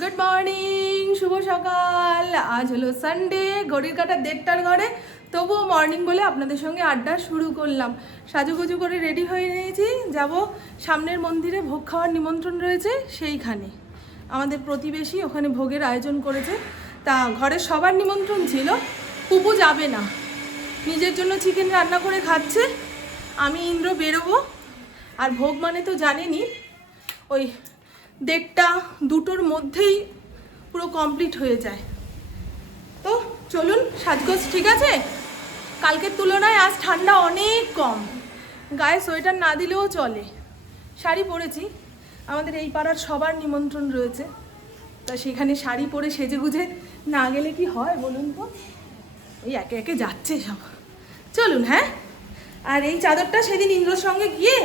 Good morning, শুভ সকাল। আজ হলো সানডে, ঘড়ির কাঁটা 1:30টার ঘরে, তবুও মর্নিং বলে আপনাদের সঙ্গে আড্ডা শুরু করলাম। সাজুগুজু করে রেডি হয়ে নিয়েছি, যাব সামনের মন্দিরে, ভোগ খাওয়ার নিমন্ত্রণ রয়েছে সেইখানে। আমাদের প্রতিবেশী ওখানে ভোগের আয়োজন করেছে, তা ঘরের সবার নিমন্ত্রণ ছিল। পুপু যাবে না, নিজের জন্য চিকেন রান্না করে খাচ্ছে। আমি ইন্দ্র বেরোবো। আর ভোগ মানে তো জানেনই, ওই 1:30-2টোর মধ্যেই পুরো কমপ্লিট হয়ে যায়। তো চলুন, সাজগোজ ঠিক আছে। কালকের তুলনায় আজ ঠান্ডা অনেক কম, গায়ে সোয়েটার না দিলেও চলে। শাড়ি পরেছি, আমাদের এই পাড়ার সবার নিমন্ত্রণ রয়েছে, তা সেখানে শাড়ি পরে সেজেগুজে না গেলে কি হয় বলুন তো। ওই একে একে যাচ্ছে সব। চলুন। হ্যাঁ, আর এই চাদরটা সেদিন ইন্দ্রর সঙ্গে গিয়ে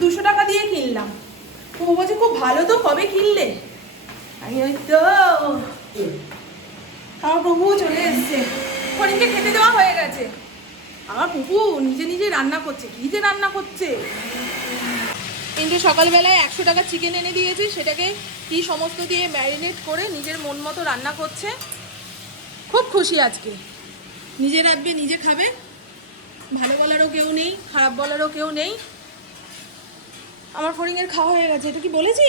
200 টাকা দিয়ে কিনলাম। ও বলছে খুব ভালো, তো কবে কিনলে? আমি ওই তো, আমার প্রভু চলে এসছে, ফরিনকে খেতে দেওয়া হয়ে গেছে। আমার প্রভু নিজে নিজে রান্না করছে, কি যে রান্না করছে। কিন্তু সকালবেলায় 100 টাকা চিকেন এনে দিয়েছি, সেটাকে কি সমস্ত দিয়ে ম্যারিনেট করে নিজের মন মতো রান্না করছে। খুব খুশি আজকে, নিজে রাঁধবে, নিজে খাবে, ভালো বলারও কেউ নেই, খারাপ বলারও কেউ নেই। আমার ফড়িংয়ের খাওয়া হয়ে গেছে, এটা কি বলেছি?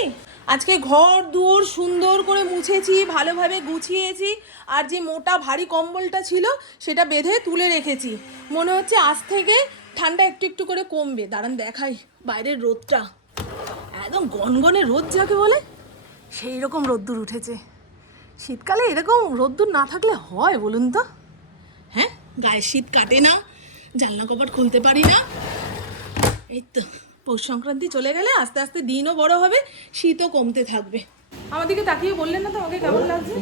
আজকে ঘর দুয়ার সুন্দর করে মুছেছি, ভালোভাবে গুছিয়েছি। আর যে মোটা ভারী কম্বলটা ছিল সেটা বেঁধে তুলে রেখেছি। মনে হচ্ছে আজ থেকে ঠান্ডা একটু একটু করে কমবে। দাঁড়ান দেখাই বাইরের রোদটা, একদম গনগনে রোদ যাকে বলে সেই রকম রোদ্দুর উঠেছে। শীতকালে এরকম রোদ্দুর না থাকলে হয় বলুন তো? হ্যাঁ, গায়ে শীত কাটে না, জানলা কপাট খুলতে পারি না। এই তো পৌষ সংক্রান্তি চলে গেলে আস্তে আস্তে দিনও বড় হবে, শীতও কমতে থাকবে। আমার দিকে তাকিয়ে বললেন না তো আমাকে কেমন লাগছে?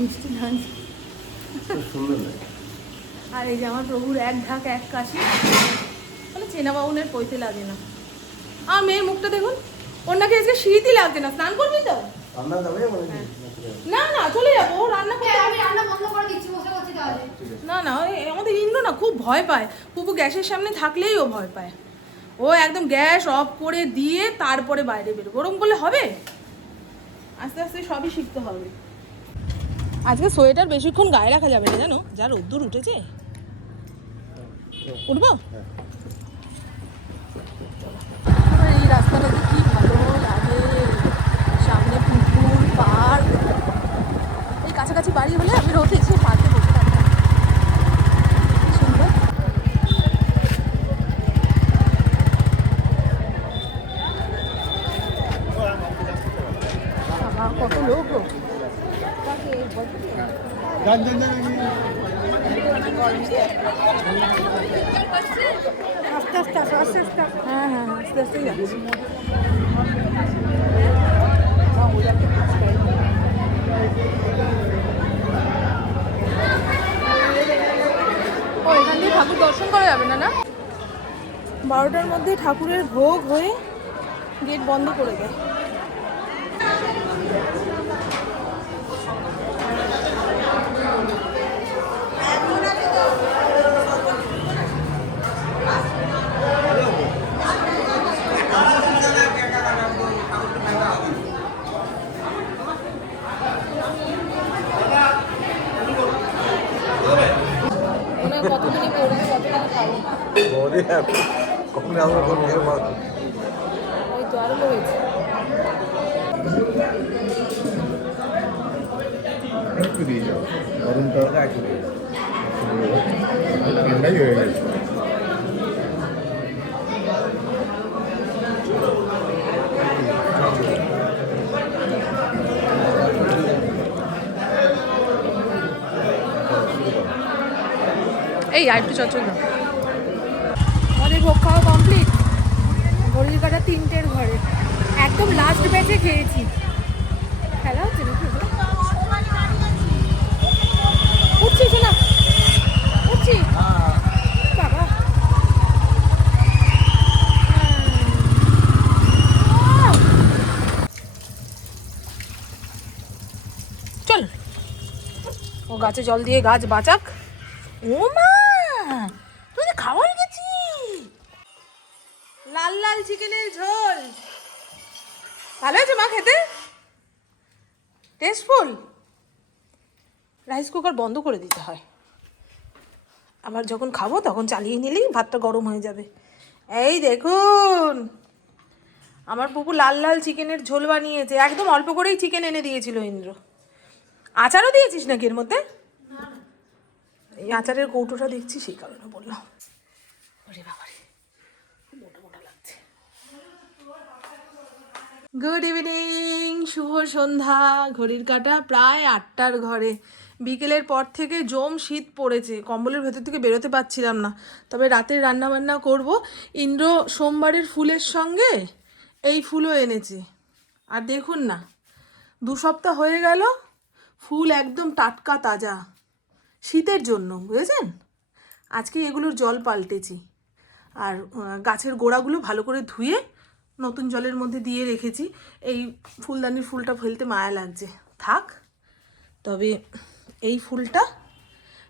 মিষ্টি লাগছে। আর এই যে আমার প্রভুর এক ঢাক এক কাশি, মানে চেনা বাউনের পৈতে লাগে না। আর মেয়ের মুখটা দেখুন, ওর নাকি আজকে শীতই লাগছে না। স্নান করবি তো? না না, চলে যাবো, রান্না করতে। আমি রান্না বন্ধ করে দিচ্ছি, বসে বসে তাহলে। না না, আমাদের ইন্দ্র না খুব ভয় পায়, পুপু গ্যাসের সামনে থাকলেই ও ভয় পায়। ও একদম গ্যাস অফ করে দিয়ে তারপরে বাইরে বেরোবে, ওরকম করলে হবে? আস্তে আস্তে সবই শিখতে হবে। আজকে সোয়েটার বেশিক্ষণ গায়ে রাখা যাবে না, জানো, যা রোদ্দুর উঠেছে। উঠবো? এই রাস্তাটাতে কি ভালো লাগে, সামনে পুকুর, পার্ক। এই কাছাকাছি বাড়ি হলে আমি রোদে এসে পার্কে বসে থাকতাম। সুন্দর। কত লোক গো। আস্তে আস্তে আস্তে আস্তে আস্তে, হ্যাঁ হ্যাঁ আস্তে আস্তেই যাচ্ছি। ও, এখান দিয়ে ঠাকুর দর্শন করা যাবে না? না, 12টার মধ্যে ঠাকুরের ভোগ হয়ে গেট বন্ধ করে দেয়। কতখানি করবে, কতখানি খাবো, ওই তো আরো রয়েছে। এই আর একটু চচ্চড়ি দাও। আমাদের ভোগ খাওয়া কমপ্লিট, ঘড়ির কাঁটা 3টের ঘরে, একদম লাস্ট ব্যাচে খেয়েছি। খেলা হচ্ছে নাকি? উঠছি শোনা, উঠছি বাবা। চল, ও গাছে জল দিয়ে গাছ বাঁচাক। ও মা, তুই খাওয়া হয়ে গেছি। লাল লাল চিকেনের ঝোল, ভালো হয়েছে মা খেতে? টেস্টফুল? রাইস কুকার বন্ধ করে দিতে হয়, আবার যখন খাবো তখন চালিয়ে নিলেই ভাতটা গরম হয়ে যাবে। এই দেখুন আমার পুপু লাল লাল চিকেনের ঝোল বানিয়েছে, একদম অল্প করেই চিকেন এনে দিয়েছিল ইন্দ্র। আচারও দিয়েছিস নাকি এর মধ্যে? এই আচারের কৌটোটা দেখছি সেই কারণে বললাম। ওরে বাবারে, মোটা মোটা লাগছে। গুড ইভিনিং, শুভ সন্ধ্যা। ঘড়ির কাঁটা প্রায় 8টার ঘরে। বিকেলের পর থেকে জম শীত পড়েছে, কম্বলের ভেতর থেকে বেরোতে পারছিলাম না। তবে রাতের রান্নাবান্না করব। ইন্দ্র সোমবারের ফুলের সঙ্গে এই ফুলও এনেছে। আর দেখুন না, 2 সপ্তাহ হয়ে গেল, ফুল একদম টাটকা তাজা, শীতের জন্য, বুঝেছেন? আজকে এগুলোর জল পাল্টেছি। আর গাছের গোড়াগুলো ভালো করে ধুয়ে নতুন জলের মধ্যে দিয়ে রেখেছি। এই ফুলদানির ফুলটা ফেলতে মায়া লাগছে, থাক। তবে এই ফুলটা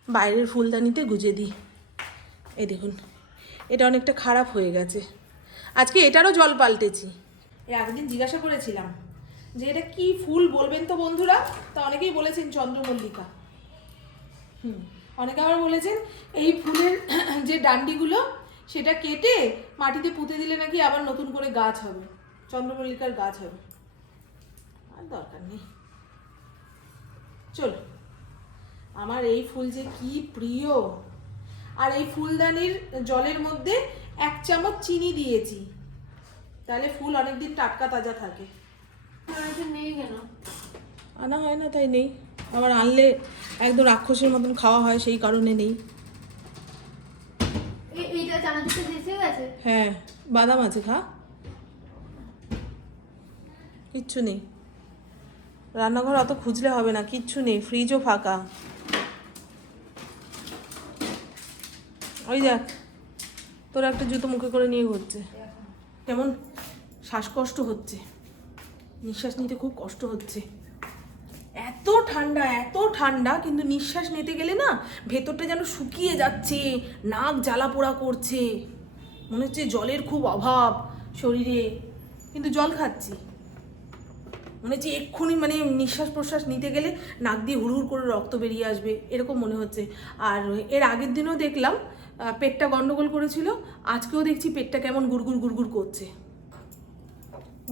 বাইরের ফুলদানিতে গুজে দিই। এই দেখুন, এটা অনেকটা খারাপ হয়ে গেছে, আজকে এটারও জল পাল্টেছি। এর আগের দিন জিজ্ঞাসা করেছিলাম যে এটা কি ফুল বলবেন তো বন্ধুরা, তা অনেকেই বলেছেন চন্দ্রমল্লিকা। অনেকে আবার বলেছেন এই ফুলের যে ডান্ডিগুলো সেটা কেটে মাটিতে পুঁতে দিলে নাকি আবার নতুন করে গাছ হবে, চন্দ্রমল্লিকার গাছ হবে। আর দরকার নেই, চলো। আমার এই ফুল যে কি প্রিয়। আর এই ফুলদানির জলের মধ্যে 1 চামচ চিনি দিয়েছি, তাহলে ফুল অনেকদিন টাটকা তাজা থাকে। নেই কেন? আনা হয় না তাই নেই, আবার আনলে একদম রাক্ষসের মতন খাওয়া হয়, সেই কারণে নেই। এইটা চানাচুরটা শেষ হয়ে গেছে? হ্যাঁ, বাদাম আছে, খা। কিচ্ছু নেই, রান্নাঘর অত খুঁজলে হবে না, কিচ্ছু নেই, ফ্রিজও ফাঁকা। ওই দেখ, তোর একটা জুতো মুখে করে নিয়ে ঘুরছে। কেমন শ্বাসকষ্ট হচ্ছে, নিঃশ্বাস নিতে খুব কষ্ট হচ্ছে। এত ঠান্ডা, এত ঠান্ডা, কিন্তু নিঃশ্বাস নিতে গেলে না ভেতরটা যেন শুকিয়ে যাচ্ছে, নাক জ্বালা পোড়া করছে, মনে হচ্ছে জলের খুব অভাব শরীরে। কিন্তু জল খাচ্ছি, মনে হচ্ছে এক্ষুনি মানে নিঃশ্বাস প্রশ্বাস নিতে গেলে নাক দিয়ে হুড় করে রক্ত বেরিয়ে আসবে, এরকম মনে হচ্ছে। আর এর আগের দিনও দেখলাম পেটটা গন্ডগোল করেছিল, আজকেও দেখছি পেটটা কেমন গুড়গুড় গুড়গুড় করছে।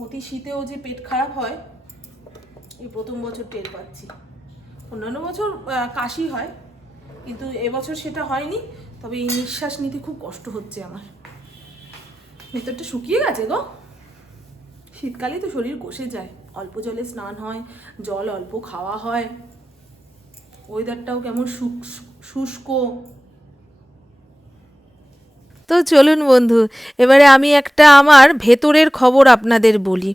অতি শীতেও যে পেট খারাপ হয় এই প্রথম বছর টের পাচ্ছি। অন্যান্য বছর কাশি হয়, কিন্তু এবছর সেটা হয়নি। তবে এই নিঃশ্বাস নিতে খুব কষ্ট হচ্ছে আমার, ভেতরটা শুকিয়ে গেছে গো। শীতকালে তো শরীর কষে যায়, অল্প জলে স্নান হয়, জল অল্প খাওয়া হয়, ওয়েদারটাও কেমন শুষ্ক। তো চলুন বন্ধু, এবারে আমি একটা আমার ভেতরের খবর আপনাদের বলি।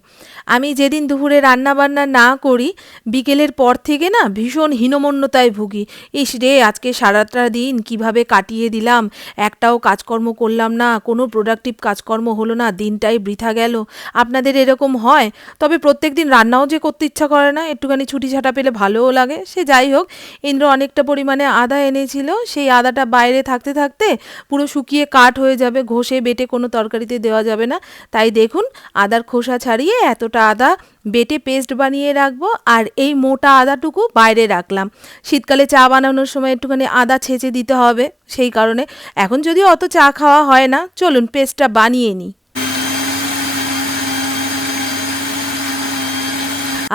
আমি যেদিন দুপুরে রান্নাবান্না না করি, বিকেলের পর থেকে না ভীষণ হীনমন্যতায় ভুগি। ইস রে, আজকে সারাটা দিন কিভাবে কাটিয়ে দিলাম, একটাও কাজকর্ম করলাম না, কোনো প্রোডাক্টিভ কাজকর্ম হলো না, দিনটাই বৃথা গেল। আপনাদের এরকম হয়? তবে প্রত্যেক দিন রান্নাও যে করতে ইচ্ছা করে না, একটুখানি ছুটি ছাটা পেলে ভালোও লাগে। সে যাই হোক, ইন্দ্র অনেকটা পরিমাণে আদা এনেছিল, সেই আদাটা বাইরে থাকতে থাকতে পুরো শুকিয়ে কাঠ হয়ে যাবে, ঘষে বেটে কোনো তরকারিতে দেওয়া যাবে না। তাই দেখুন, আদার খোসা ছাড়িয়ে এতটা আদা বেটে পেস্ট বানিয়ে রাখবো, আর এই মোটা আদাটুকু বাইরে রাখলাম। শীতকালে চা বানানোর সময় একটুখানি আদা ছেঁচে দিতে হবে, সেই কারণে। এখন যদিও অত চা খাওয়া হয় না, চলুন পেস্টটা বানিয়ে নিই।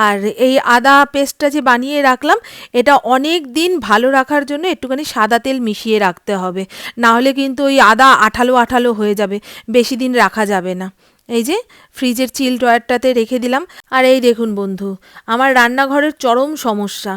আর এই আদা পেস্টটা যে বানিয়ে রাখলাম, এটা অনেক দিন ভালো রাখার জন্য একটুখানি সাদা তেল মিশিয়ে রাখতে হবে, না হলে কিন্তু ওই আদা আঠালো আঠালো হয়ে যাবে, বেশি দিন রাখা যাবে না। এই যে ফ্রিজের চিল ড্রয়ারটাতে রেখে দিলাম। আর এই দেখুন বন্ধু, আমার রান্নাঘরের চরম সমস্যা।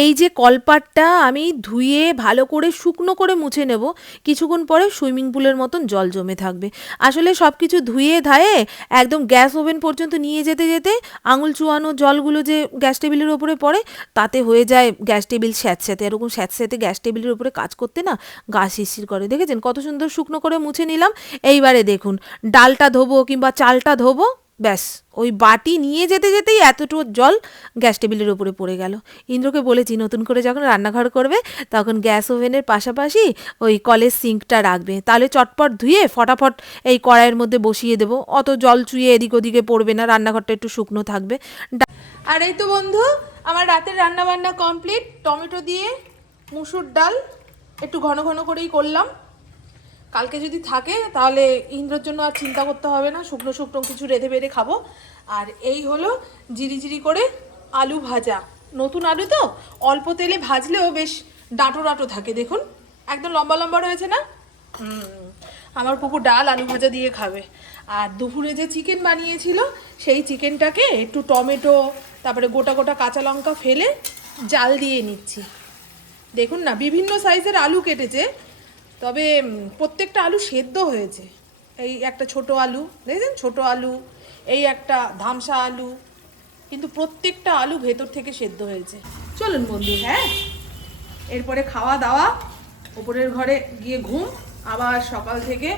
এই যে কলপাটটা আমি ধুয়ে ভালো করে শুকনো করে মুছে নেব, কিছুক্ষণ পরে সুইমিং পুলের মতন জল জমে থাকবে। আসলে সব কিছু ধুয়ে ধায়ে একদম গ্যাস ওভেন পর্যন্ত নিয়ে যেতে যেতে আঙুল চুয়ানো জলগুলো যে গ্যাস টেবিলের ওপরে পড়ে, তাতে হয়ে যায় গ্যাস টেবিল স্যাঁতস্যাঁতে। এরকম স্যাঁতস্যাঁতে গ্যাস টেবিলের উপরে কাজ করতে না গা শিরশির করে। দেখেছেন কত সুন্দর শুকনো করে মুছে নিলাম। এইবারে দেখুন, ডালটা ধোবো কিংবা চালটা ধোবো, ব্যাস ওই বাটি নিয়ে যেতে যেতেই এতটুকু জল গ্যাস টেবিলের উপরে পড়ে গেল। ইন্দ্রকে বলেছি নতুন করে যখন রান্নাঘর করবে তখন গ্যাস ওভেনের পাশাপাশি ওই কলের সিঙ্কটা রাখবে, তাহলে চটপট ধুয়ে ফটাফট এই কড়াইয়ের মধ্যে বসিয়ে দেবো, অত জল চুইয়ে এদিক ওদিকে পড়বে না, রান্নাঘরটা একটু শুকনো থাকবে। আর এই তো বন্ধু আমার রাতের রান্না বান্না কমপ্লিট। টমেটো দিয়ে মুসুর ডাল একটু ঘন ঘন করেই করলাম, কালকে যদি থাকে তাহলে ইন্দ্রর জন্য আর চিন্তা করতে হবে না, শুকনো শুকনো কিছু রেঁধে বেড়ে খাবো। আর এই হলো জিরি জিরি করে আলু ভাজা, নতুন আলু তো অল্প তেলে ভাজলেও বেশ ডাঁটো ডাঁটো থাকে, দেখুন একদম লম্বা লম্বা রয়েছে না। আমার পুকুর ডাল আলু ভাজা দিয়ে খাবে। আর দুপুরে যে চিকেন বানিয়েছিল সেই চিকেনটাকে একটু টমেটো তারপরে গোটা গোটা কাঁচা লঙ্কা ফেলে জাল দিয়ে নিচ্ছি। দেখুন না বিভিন্ন সাইজের আলু কেটেছে, তবে প্রত্যেকটা আলু সেদ্ধ হয়েছে। এই একটা ছোট আলু দেখেছেন, ছোট আলু, এই একটা ধামসা আলু, কিন্তু প্রত্যেকটা আলু ভেতর থেকে সেদ্ধ হয়েছে। চলুন বন্ধু, হ্যাঁ এরপরে খাওয়া দাওয়া, ওপরের ঘরে গিয়ে ঘুম, আবার সকাল থেকে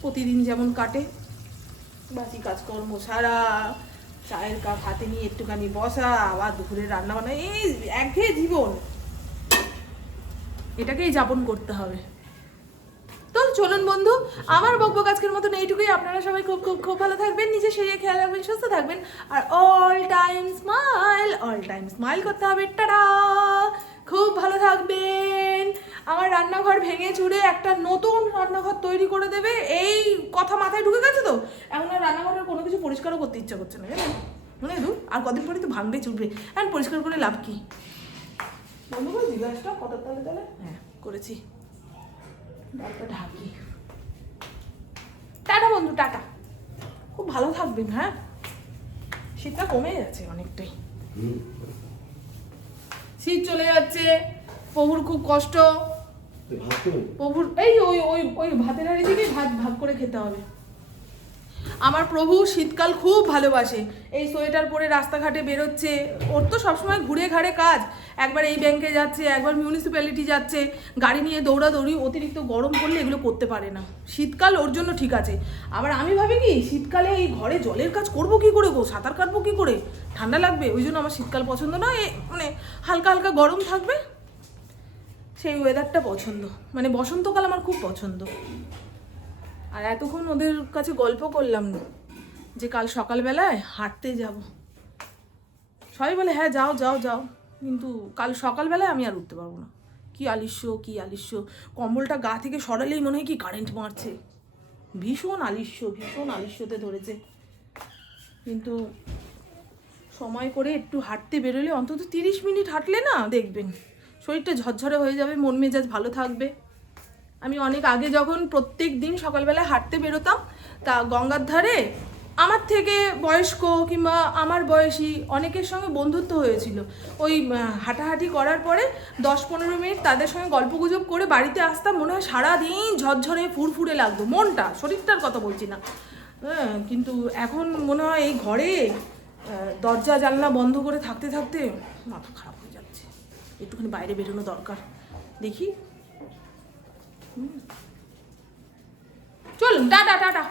প্রতিদিন যেমন কাটে বাসি কাজকর্ম সারা, চায়ের কাপ হাতে নিয়ে একটুখানি বসা, আবার দুপুরে রান্না বান্না, এই একঘেয়ে জীবন, এটাকেই যাপন করতে হবে। তো চলুন বন্ধু, আমার বকবক আজকের মতন এইটুকুই। আপনারা সবাই খুব খুব খুব ভালো থাকবেন, নিজের শরীরে খেয়াল রাখবেন, সুস্থ থাকবেন, আর অল টাইম স্মাইল করতে হবে। টাটা, খুব ভালো থাকবেন। আমার রান্নাঘর ভেঙে চুরে একটা নতুন রান্নাঘর তৈরি করে দেবে এই কথা মাথায় ঢুকে গেছে, তো এখন আর রান্নাঘরের কোনো কিছু পরিষ্কারও করতে ইচ্ছা করছে না, জানেন মনে দু আর কদিন পরে তো ভাঙবে চুরবে, এখন পরিষ্কার করে লাভ কি। বন্ধু করে জিজ্ঞাসা কত তালে তালে, হ্যাঁ করেছি, ডালটা ঢাকি। টাটা বন্ধু, টাটা, খুব ভালো থাকবেন। হ্যাঁ, শীতটা কমে যাচ্ছে অনেকটাই, শীত চলে যাচ্ছে, প্রভুর খুব কষ্ট, প্রভুর এই ওই ওই ওই ভাতের হাঁড়ি থেকে ভাত ভাগ করে খেতে হবে। আমার প্রভু শীতকাল খুব ভালোবাসে, এই সোয়েটার পরে রাস্তাঘাটে বেরোচ্ছে, ওর তো সবসময় ঘুরে ঘাড়ে কাজ, একবার এই ব্যাংকে যাচ্ছে, একবার মিউনিসিপ্যালিটি যাচ্ছে, গাড়ি নিয়ে দৌড়াদৌড়ি, অতিরিক্ত গরম করলে এগুলো করতে পারে না। শীতকাল ওর জন্য ঠিক আছে। আবার আমি ভাবি কি শীতকালে এই ঘরে জলের কাজ করব কি করে গো, সাঁতার কাটবো কি করে, ঠান্ডা লাগবে, ওই জন্য আমার শীতকাল পছন্দ না। মানে হালকা হালকা গরম থাকবে সেই ওয়েদারটা পছন্দ, মানে বসন্তকাল আমার খুব পছন্দ। আর এতক্ষণ ওদের কাছে গল্প করলাম না যে কাল সকালবেলায় হাঁটতে যাব, সবাই বলে হ্যাঁ যাও যাও যাও, কিন্তু কাল সকালবেলায় আমি আর উঠতে পারবো না, কি আলিস্য, কম্বলটা গা থেকে সরালেই মনে হয় কি কারেন্ট মারছে, ভীষণ আলিস্যতে ধরেছে। কিন্তু সময় করে একটু হাঁটতে বেরোলে, অন্তত 30 মিনিট হাঁটলে না দেখবেন শরীরটা ঝরঝরে হয়ে যাবে, মন মেজাজ ভালো থাকবে। আমি অনেক আগে যখন প্রত্যেক দিন সকালবেলায় হাঁটতে বেরোতাম, তা গঙ্গার ধারে আমার থেকে বয়স্ক কিংবা আমার বয়সী অনেকের সঙ্গে বন্ধুত্ব হয়েছিল। ওই হাঁটাহাঁটি করার পরে 10-15 মিনিট তাদের সঙ্গে গল্পগুজব করে বাড়িতে আসতাম, মনে হয় সারাদিন ঝরঝরে ফুরফুরে লাগতো, মনটা, শরীরটার কথা বলছি না। হ্যাঁ, কিন্তু এখন মনে হয় এই ঘরে দরজা জানলা বন্ধ করে থাকতে থাকতে মাথা খারাপ হয়ে যাচ্ছে, একটুখানি বাইরে বেরোনো দরকার। দেখি, চলুন, টাটা টাটা।